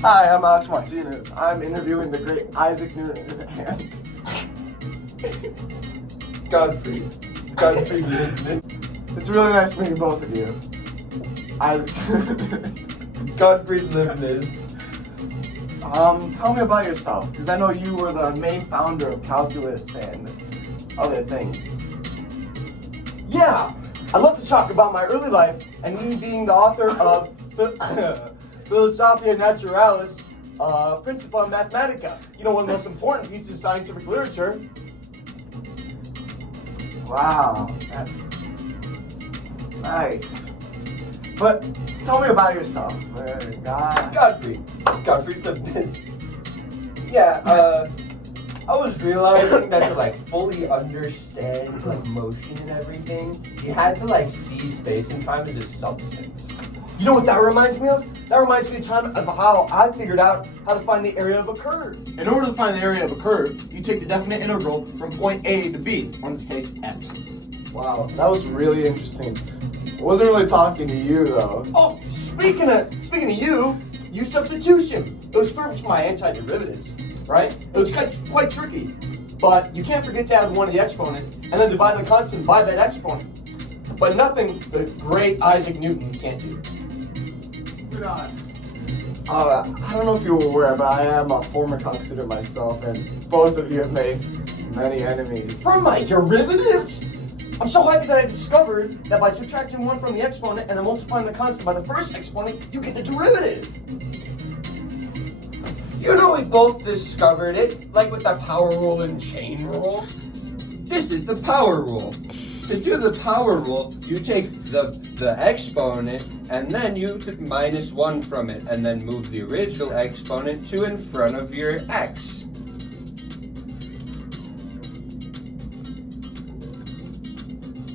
Hi, I'm Alex Martinez. I'm interviewing the great Isaac Newton and Godfrey. it's really nice meeting both of you. Isaac. Godfrey Leibniz. Tell me about yourself, because I know you were the main founder of calculus and other things. Yeah, I'd love to talk about my early life and me being the author of Philosophia Naturalis, Principia Mathematica. You know, one of the most important pieces of scientific literature. Wow, that's nice. But tell me about yourself. Godfrey Leibniz. Yeah, I was realizing that to fully understand motion and everything, you had to see space and time as a substance. You know what that reminds me of? That reminds me of time of how I figured out how to find the area of a curve. In order to find the area of a curve, you take the definite integral from point A to B, or in this case, x. Wow, that was really interesting. I wasn't really talking to you though. Oh, speaking of you, use substitution. It was perfect for my antiderivatives, right? It was quite tricky, but you can't forget to add 1 to the exponent and then divide the constant by that exponent. But nothing the great Isaac Newton can't do. Good on. I don't know if you were aware, but I am a former calc student myself, and both of you have made many enemies. From my derivatives? I'm so happy that I discovered that by subtracting 1 from the exponent and then multiplying the constant by the first exponent, you get the derivative. You know, we both discovered it, like with the power rule and chain rule. This is the power rule. To do the power rule, you take the exponent and then you could minus 1 from it and then move the original exponent to in front of your x.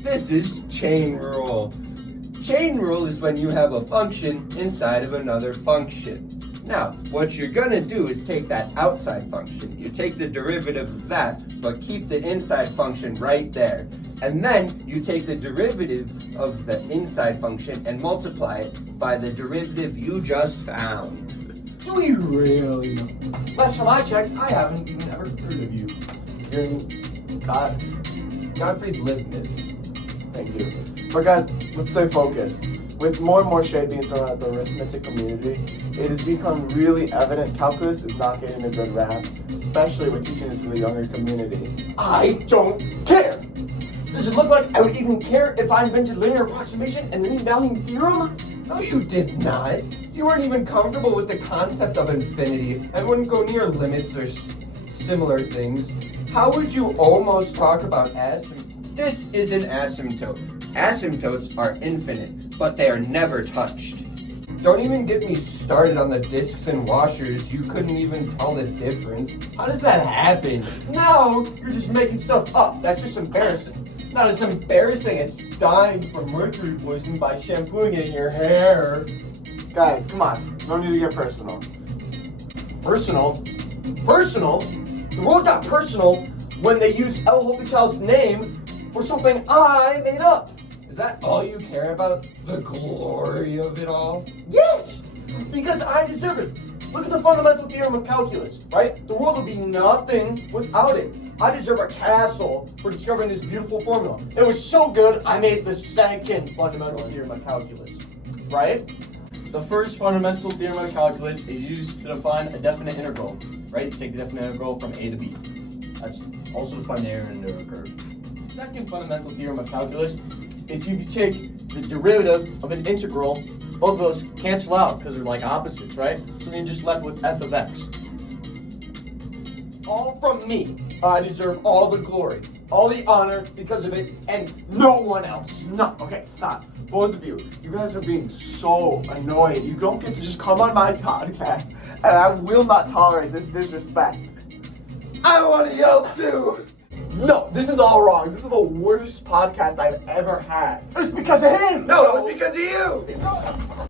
This is chain rule. Chain rule is when you have a function inside of another function. Now, what you're gonna do is take that outside function. You take the derivative of that, but keep the inside function right there. And then you take the derivative of the inside function and multiply it by the derivative you just found. Do we really know? Last time I checked, I haven't even ever heard of you. You're Godfrey Leibniz. Thank you. But guys, let's stay focused. With more and more shade being thrown at the arithmetic community, it has become really evident calculus is not getting a good rap, especially with teaching this to the younger community. I don't care! Does it look like I would even care if I invented linear approximation and the mean valuing theorem? No, you did not. You weren't even comfortable with the concept of infinity and wouldn't go near limits or similar things. How would you almost talk about asymptotes? This is an asymptote. Asymptotes are infinite, but they are never touched. Don't even get me started on the discs and washers. You couldn't even tell the difference. How does that happen? No, you're just making stuff up. That's just embarrassing. Not as embarrassing as dying from mercury poisoning by shampooing it in your hair. Guys, come on. No need to get personal. Personal? Personal? The world got personal when they used El Hospital's name for something I made up. Is that all you care about? The glory of it all? Yes! Because I deserve it. Look at the fundamental theorem of calculus, right? The world would be nothing without it. I deserve a castle for discovering this beautiful formula. It was so good, I made the second fundamental theorem of calculus, right? The first fundamental theorem of calculus is used to define a definite integral, right? You take the definite integral from A to B. That's also define the area under a curve. Second fundamental theorem of calculus is if you take the derivative of an integral, both of those cancel out because they're like opposites, right? So then you're just left with f of x. All from me. I deserve all the glory, all the honor because of it, and no one else. No, okay, stop. Both of you, you guys are being so annoying. You don't get to just come on my podcast, and I will not tolerate this disrespect. I want to yell too! No, this is all wrong. This is the worst podcast I've ever had. It's because of him! No, it was because of you!